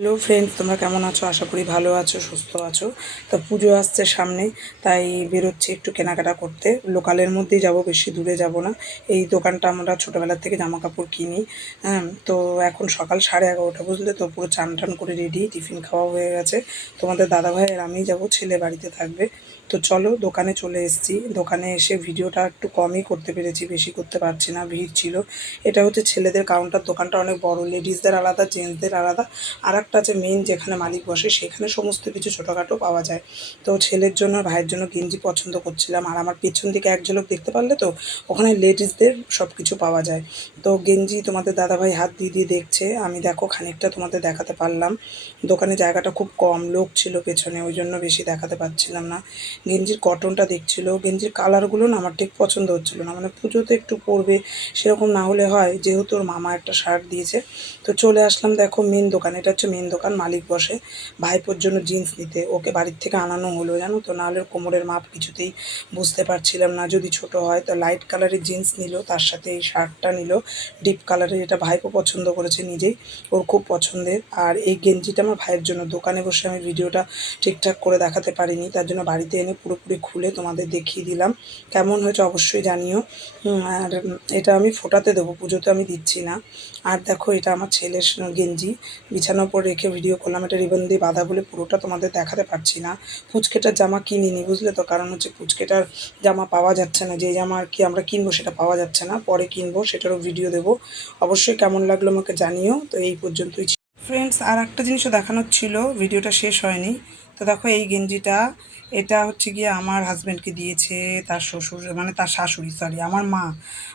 Hello friends তোমরা কেমন আছো? আশা করি ভালো আছো, সুস্থ আছো। তো পুজো আসছে সামনে, তাই বেরোচ্ছি একটু কেনাকাটা করতে। লোকালের মধ্যেই যাব, বেশি দূরে যাব না। এই দোকানটা আমরা ছোটোবেলার থেকে জামা কাপড় কিনি। হ্যাঁ তো এখন সকাল সাড়ে এগারোটা বুঝলে তো পুরো চান টান করে রেডি টিফিন খাওয়া হয়ে গেছে। তোমাদের দাদাভাই আর আমি যাব, ছেলে বাড়িতে থাকবে। তো চলো, দোকানে চলে এসেছি। দোকানে এসে ভিডিওটা একটু কমই করতে পেরেছি, বেশি করতে পারছি না, ভিড় ছিল। এটা হচ্ছে ছেলেদের কাউন্টার দোকানটা অনেক বড় লেডিসদের আলাদা জেন্টসদের আলাদা। আর একটা আছে মেন যেখানে মালিক বসে, সেখানে সমস্ত কিছু ছোটোখাটো পাওয়া যায়। তো ছেলের জন্য, ভাইয়ের জন্য গেঞ্জি পছন্দ করছিলাম। আর আমার পেছন দিকে এক ঝলক দেখতে পারলে তো, ওখানে লেডিসদের সব কিছু পাওয়া যায়। তো গেঞ্জি তোমাদের দাদাভাই হাত দিয়ে দিয়ে দেখছে। আমি দেখো, খানিকটা তোমাদের দেখাতে পারলাম। দোকানে জায়গাটা খুব কম, লোক ছিল পেছনে, ওই জন্য বেশি দেখাতে পারছিলাম না। গেঞ্জির কটনটা দেখছিল। গেঞ্জির কালারগুলো না আমার ঠিক পছন্দ হচ্ছিল না। মানে পুজোতে একটু পরবে, সেরকম না হলে হয়। যেহেতু ওর মামা একটা শার্ট দিয়েছে। তো চলে আসলাম, দেখো মেন দোকান। এটা হচ্ছে মেন দোকান, মালিক বসে ভাইপোর জন্য জিন্স নিতে, ওকে বাড়ির থেকে আনানো হলো, জানো তো? নাহলে কোমরের মাপ কিছুতেই বুঝতে পারছিলাম না। যদি ছোট হয়, তো লাইট কালারের জিন্স নিল, তার সাথে এই শার্টটা নিল ডিপ কালারের এটা ভাইপো পছন্দ করেছে নিজেই, ওর খুব পছন্দের। আর এই গেঞ্জিটা আমার ভাইয়ের জন্য। দোকানে বসে আমি ভিডিওটা ঠিকঠাক করে দেখাতে পারিনি, তার জন্য বাড়িতে এনে পুরোপুরি খুলে তোমাদের দেখিয়ে দিলাম। কেমন হয়েছে অবশ্যই জানিও। আর এটা আমি ফোটাতে দেবো, পুজোতে আমি দিচ্ছি না। আর দেখো, এটা আমার ছেলের গেঞ্জি, বিছানার উপর রেখে ভিডিও করলাম। এটা রিবন দিয়ে বাঁধা বলে পুরোটা তোমাদের দেখাতে পারছি না। ফুচকেটার জামা কিনিনি বুঝলে তো? কারণ হচ্ছে ফুচকেটার জামা পাওয়া যাচ্ছে না। যে জামা আর কি আমরা কিনবো সেটা পাওয়া যাচ্ছে না। পরে কিনবো, সেটারও ভিডিও দেবো। অবশ্যই কেমন লাগল আমাকে জানিও। তো এই পর্যন্তই ফ্রেন্ডস আর একটা জিনিসও দেখানোর ছিল, ভিডিওটা শেষ হয়নি। তো দেখো এই গেঞ্জিটা, এটা হচ্ছে গিয়ে আমার হাজব্যান্ডকে দিয়েছে, তার শ্বশুর মানে তার শাশুড়ি সরি আমার মা।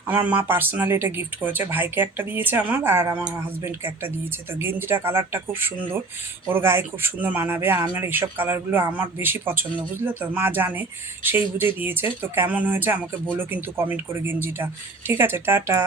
আমার মা পার্সোনালি এটা গিফট করেছে, ভাইকে একটা দিয়েছে আমার, আর আমার হাজব্যান্ডকে একটা দিয়েছে। তো গেঞ্জিটা কালারটা খুব সুন্দর, ওর গায়ে খুব সুন্দর মানাবে, আর আমার এইসব কালারগুলো আমার বেশি পছন্দ, বুঝলে তো? মা জানে, সেই বুঝে দিয়েছে। তো কেমন হয়েছে আমাকে বলো কিন্তু কমেন্ট করে গেঞ্জিটা। ঠিক আছে, টাটা।